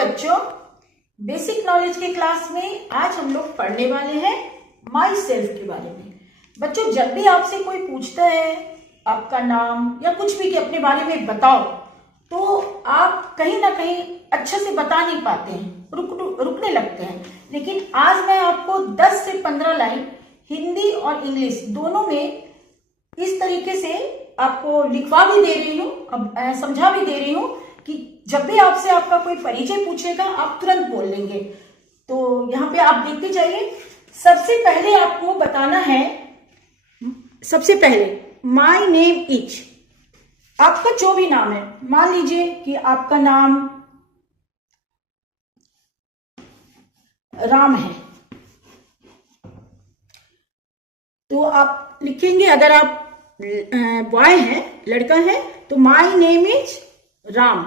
बच्चों, basic knowledge के class में आज हम लोग पढ़ने वाले हैं माई सेल्फ के बारे में। बच्चों, जब भी आपसे कोई पूछता है आपका नाम या कुछ भी कि अपने बारे में बताओ, तो आप कहीं ना कहीं अच्छे से बता नहीं पाते हैं, रुकने लगते हैं। लेकिन आज मैं आपको 10 से 15 लाइन हिंदी और इंग्लिश दोनों में इस तरीके से आपको लिखवा भी दे रही हूँ, अब समझा भी दे रही हूँ कि जब भी आपसे आपका कोई परिचय पूछेगा आप तुरंत बोल लेंगे। तो यहाँ पे आप देखते जाइए। सबसे पहले आपको बताना है, सबसे पहले माई नेम इज, आपका जो भी नाम है, मान लीजिए कि आपका नाम राम है, तो आप लिखेंगे, अगर आप बॉय है, लड़का है, तो माई नेम इज राम,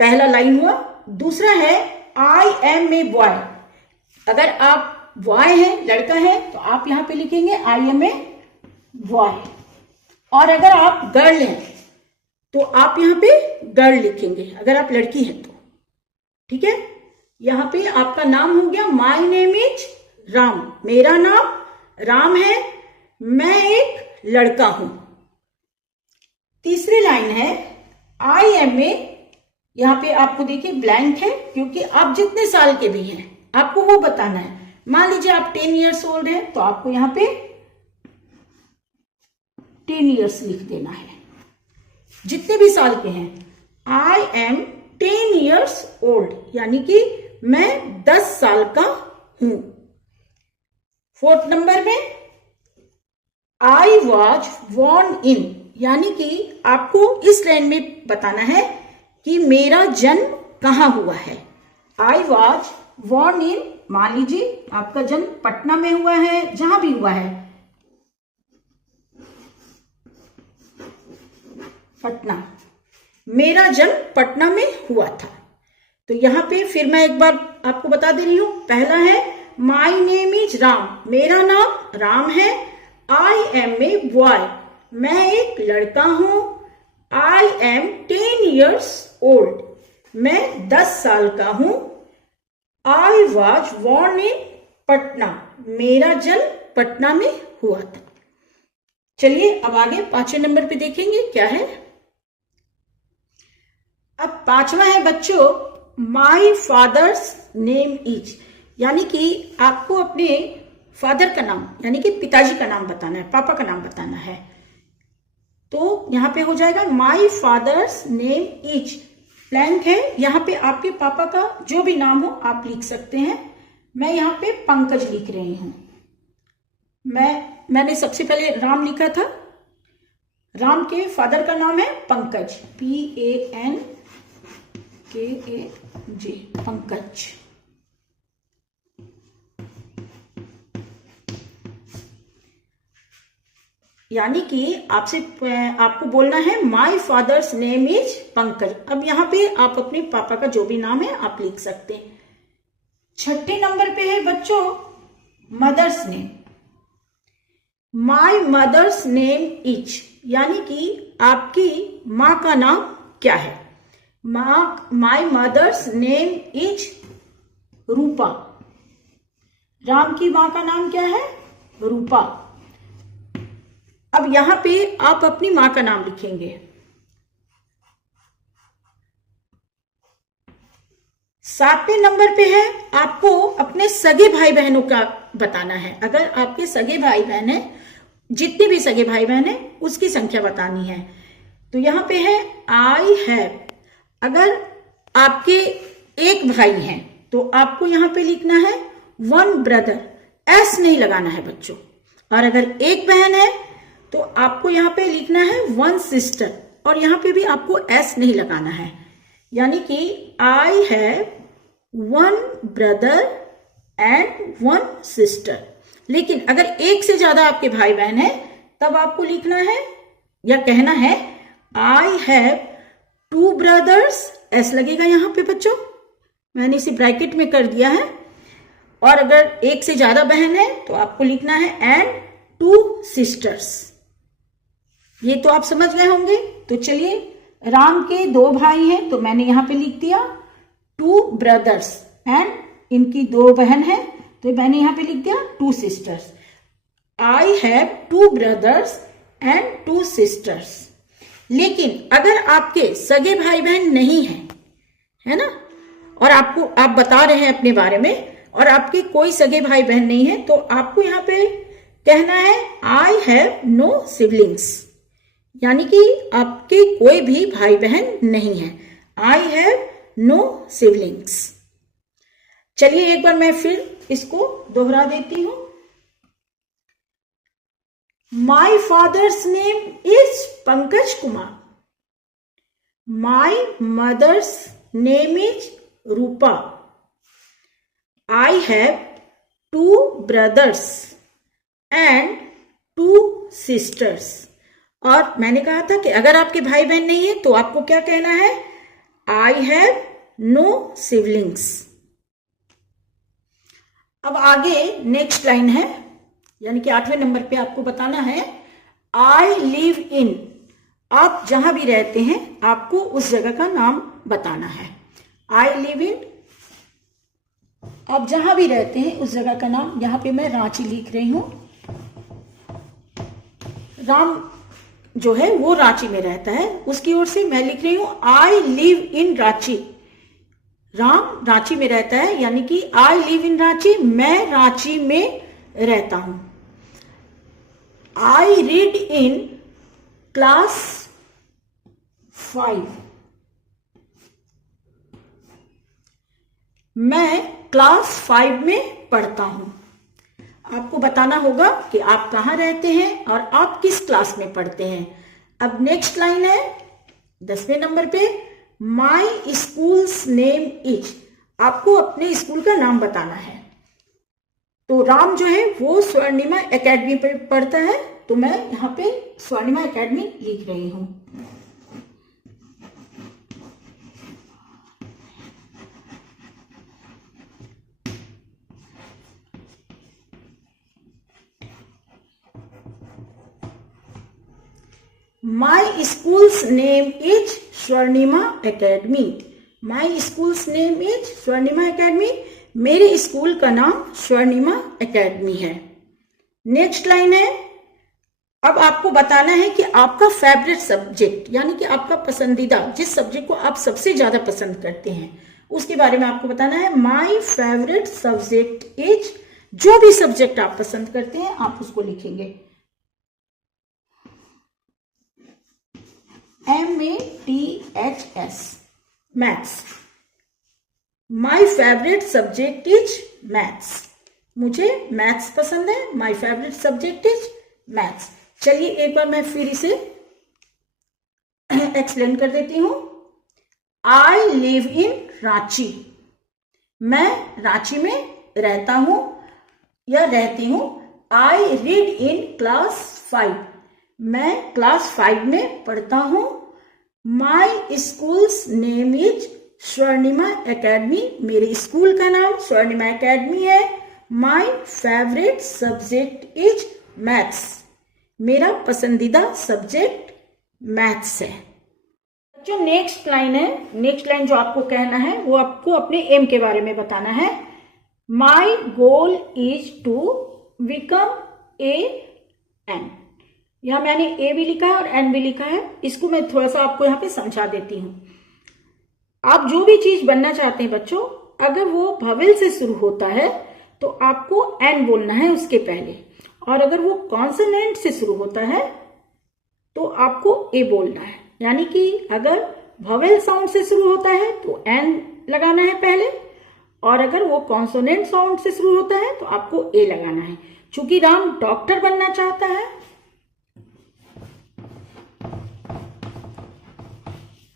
पहला लाइन हुआ। दूसरा है आई एम ए बॉय, अगर आप बॉय है, लड़का है, तो आप यहां पे लिखेंगे आई एम ए बॉय। और अगर आप गर्ल हैं तो आप यहां पे गर्ल लिखेंगे, अगर आप लड़की हैं तो। ठीक है, यहां पे आपका नाम हो गया माई नेम इज राम, मेरा नाम राम है, मैं एक लड़का हूं। तीसरी लाइन है आई एम ए, यहां पे आपको देखिए ब्लैंक है, क्योंकि आप जितने साल के भी हैं आपको वो बताना है। मान लीजिए आप 10 ईयर्स ओल्ड है, तो आपको यहां पे 10 ईयर्स लिख देना है, जितने भी साल के हैं। आई एम 10 ईयर्स ओल्ड, यानी कि मैं 10 साल का हूं। 4th नंबर में आई वॉज बॉर्न इन, यानी कि आपको इस लाइन में बताना है कि मेरा जन्म कहां हुआ है। आई वॉज बॉर्न इन, मान लीजिए आपका जन्म पटना में हुआ है, जहां भी हुआ है, पटना, मेरा जन्म पटना में हुआ था। तो यहां पे फिर मैं एक बार आपको बता दे रही हूं। पहला है माई नेम इज राम, मेरा नाम राम है। आई एम ए बॉय, मैं एक लड़का हूं। आई एम 10 ईयर्स ओल्ड, मैं 10 साल का हूं। I was born in Patna, मेरा जन्म पटना में हुआ था। चलिए अब आगे 5वें नंबर पे देखेंगे क्या है। अब 5वां है बच्चों, माई फादर्स नेम इज, यानी कि आपको अपने फादर का नाम, यानी कि पिताजी का नाम बताना है, पापा का नाम बताना है। तो यहां पे हो जाएगा my father's name is, blank है, यहां पे आपके पापा का जो भी नाम हो आप लिख सकते हैं। मैं यहां पे पंकज लिख रही हूं। मैंने सबसे पहले राम लिखा था, राम के फादर का नाम है पंकज, PANKAJ, पंकज। यानी कि आपको बोलना है my father's name is Pankaj. अब यहां पे आप अपने पापा का जो भी नाम है आप लिख सकते हैं। 6ठे नंबर पे है बच्चों mother's name, my mother's name is, यानी कि आपकी माँ का नाम क्या है। My mother's name is Rupa, Ram की माँ का नाम क्या है, रूपा। अब यहां पे आप अपनी मां का नाम लिखेंगे। 7वें नंबर पे है आपको अपने सगे भाई बहनों का बताना है। अगर आपके सगे भाई बहन है, जितने भी सगे भाई बहन है, उसकी संख्या बतानी है। तो यहां पे है आई हैव, अगर आपके एक भाई हैं तो आपको यहां पे लिखना है 1 ब्रदर, एस नहीं लगाना है बच्चों। और अगर एक बहन है तो आपको यहां पे लिखना है 1 सिस्टर, और यहां पे भी आपको एस नहीं लगाना है। यानी कि I have 1 brother and 1 sister. लेकिन अगर एक से ज्यादा आपके भाई बहन है तब आपको लिखना है या कहना है आई हैव 2 ब्रदर्स, एस लगेगा यहां पे बच्चों, मैंने इसे ब्रैकेट में कर दिया है। और अगर एक से ज्यादा बहन है तो आपको लिखना है एंड 2 सिस्टर्स। ये तो आप समझ गए होंगे। तो चलिए, राम के 2 भाई हैं तो मैंने यहां पे लिख दिया 2 ब्रदर्स एंड इनकी 2 बहन है, तो मैंने यहां पे लिख दिया 2 sisters. I have 2 brothers and 2 sisters. लेकिन अगर आपके सगे भाई बहन नहीं है, है ना, और आप बता रहे हैं अपने बारे में और आपके कोई सगे भाई बहन नहीं है, तो आपको यहां पे कहना है आई हैव नो सिबलिंग्स, यानी कि आपके कोई भी भाई बहन नहीं है। I have no siblings. चलिए एक बार मैं फिर इसको दोहरा देती हूं। My father's name is Pankaj Kumar. My mother's name is Rupa. I have 2 brothers and 2 sisters. और मैंने कहा था कि अगर आपके भाई बहन नहीं है तो आपको क्या कहना है? I have no siblings. अब आगे नेक्स्ट लाइन है, यानी कि 8वें नंबर पे आपको बताना है आई लिव इन। आप जहां भी रहते हैं आपको उस जगह का नाम बताना है। आई लिव इन, आप जहां भी रहते हैं उस जगह का नाम। यहां पे मैं रांची लिख रही हूं। राम जो है वो रांची में रहता है, उसकी ओर से मैं लिख रही हूं I live in Ranchi. Ram Ranchi में रहता है, यानी कि आई लिव इन रांची, मैं रांची में रहता हूं। I read in class 5. मैं क्लास 5 में पढ़ता हूं। आपको बताना होगा कि आप कहां रहते हैं और आप किस क्लास में पढ़ते हैं। अब नेक्स्ट लाइन है 10वें नंबर पे, माई स्कूल्स नेम इज। आपको अपने स्कूल का नाम बताना है। तो राम जो है वो स्वर्णिमा एकेडमी पे पढ़ता है, तो मैं यहाँ पे स्वर्णिमा एकेडमी लिख रही हूं। My school's name is Swarnima Academy. My school's name is Swarnima Academy. मेरे स्कूल का नाम स्वर्णिमा एकेडमी है। नेक्स्ट लाइन है, अब आपको बताना है कि आपका फेवरेट सब्जेक्ट, यानी कि आपका पसंदीदा, जिस सब्जेक्ट को आप सबसे ज्यादा पसंद करते हैं उसके बारे में आपको बताना है। माई फेवरेट सब्जेक्ट इज, जो भी सब्जेक्ट आप पसंद करते हैं आप उसको लिखेंगे। MATHS, maths. My favourite subject is maths. मुझे मैथ्स पसंद है। My favourite subject is maths. चलिए एक बार मैं फिर इसे एक्सप्लेन कर देती हूं। I live in Ranchi. मैं रांची में रहता हूं या रहती हूं। I read in class 5। मैं क्लास 5 में पढ़ता हूं। My school's name is Swarnima Academy. मेरे स्कूल का नाम स्वर्णिमा एकेडमी है। My favourite subject is maths. मेरा पसंदीदा सब्जेक्ट मैथ्स है। जो नेक्स्ट लाइन है, नेक्स्ट लाइन जो आपको कहना है वो आपको अपने एम के बारे में बताना है। My goal is to become a an. यहां मैंने ए भी लिखा है और एन भी लिखा है। इसको मैं थोड़ा सा आपको यहां पे समझा देती हूं। आप जो भी चीज बनना चाहते हैं बच्चों, अगर वो भवेल से शुरू होता है तो आपको एन बोलना है उसके पहले, और अगर वो कॉन्सोनेंट से शुरू होता है तो आपको ए बोलना है। यानी कि अगर भवेल साउंड से शुरू होता है तो एन लगाना है पहले, और अगर वो कॉन्सोनेंट साउंड से शुरू होता है तो आपको ए लगाना है। चूंकि राम डॉक्टर बनना चाहता है,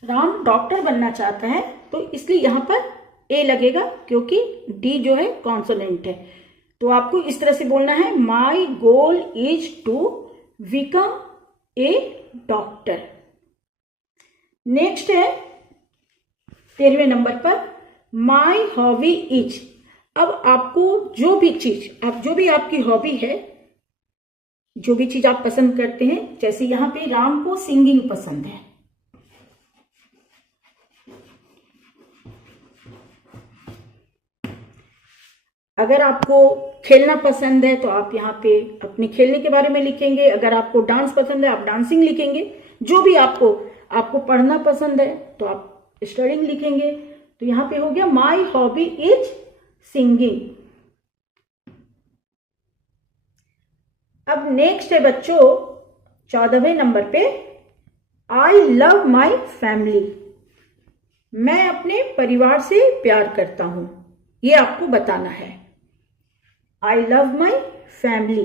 राम डॉक्टर बनना चाहता है, तो इसलिए यहां पर ए लगेगा, क्योंकि डी जो है कॉन्सोनेंट है। तो आपको इस तरह से बोलना है, my goal is to become a doctor. Next है 13वें नंबर पर, माई हॉबी इज। अब आपको जो भी चीज, जो भी आपकी हॉबी है, जो भी चीज आप पसंद करते हैं, जैसे यहां पे राम को सिंगिंग पसंद है, अगर आपको खेलना पसंद है तो आप यहाँ पे अपने खेलने के बारे में लिखेंगे। अगर आपको डांस पसंद है आप डांसिंग लिखेंगे। जो भी आपको पढ़ना पसंद है तो आप स्टडिंग लिखेंगे। तो यहाँ पे हो गया माई हॉबी इज सिंगिंग। अब नेक्स्ट है बच्चों 14वें नंबर पे, आई लव माई फैमिली। मैं अपने परिवार से प्यार करता हूं, ये आपको बताना है। आई लव माई फैमिली।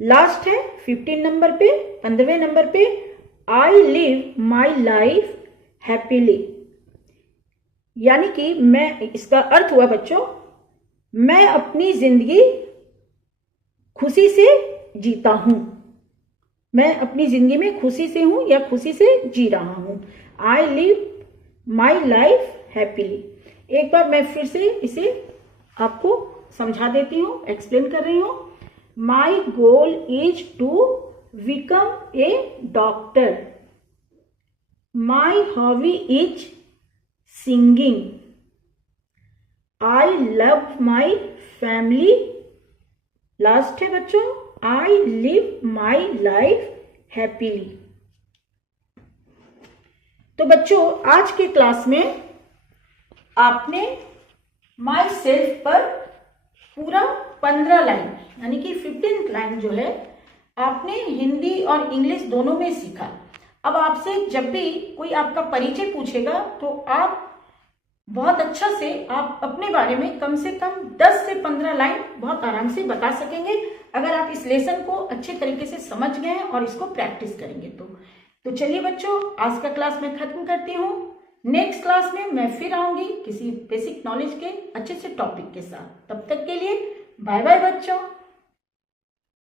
लास्ट है 15 नंबर पे, 15वें नंबर पे, आई लिव माई लाइफ हैप्पीली। यानी कि इसका अर्थ हुआ बच्चों, मैं अपनी जिंदगी खुशी से जीता हूं। मैं अपनी जिंदगी में खुशी से हूं या खुशी से जी रहा हूं। I live my life happily. एक बार मैं फिर से इसे आपको समझा देती हूं, एक्सप्लेन कर रही हूं। My goal is to become a doctor. My hobby is singing. I love my family. Last है बच्चों, I live my life happily. तो बच्चों आज के क्लास में आपने माई सेल्फ पर पूरा 15 लाइन यानी कि 15th लाइन जो है आपने हिंदी और इंग्लिश दोनों में सीखा। अब आपसे जब भी कोई आपका परिचय पूछेगा तो आप बहुत अच्छा से आप अपने बारे में कम से कम 10 से 15 लाइन बहुत आराम से बता सकेंगे अगर आप इस लेसन को अच्छे तरीके से समझ गए हैं और इसको प्रैक्टिस करेंगे तो चलिए बच्चों आज का क्लास मैं खत्म करती हूँ। नेक्स्ट क्लास में मैं फिर आऊंगी किसी बेसिक नॉलेज के अच्छे से टॉपिक के साथ। तब तक के लिए बाय बाय बच्चों।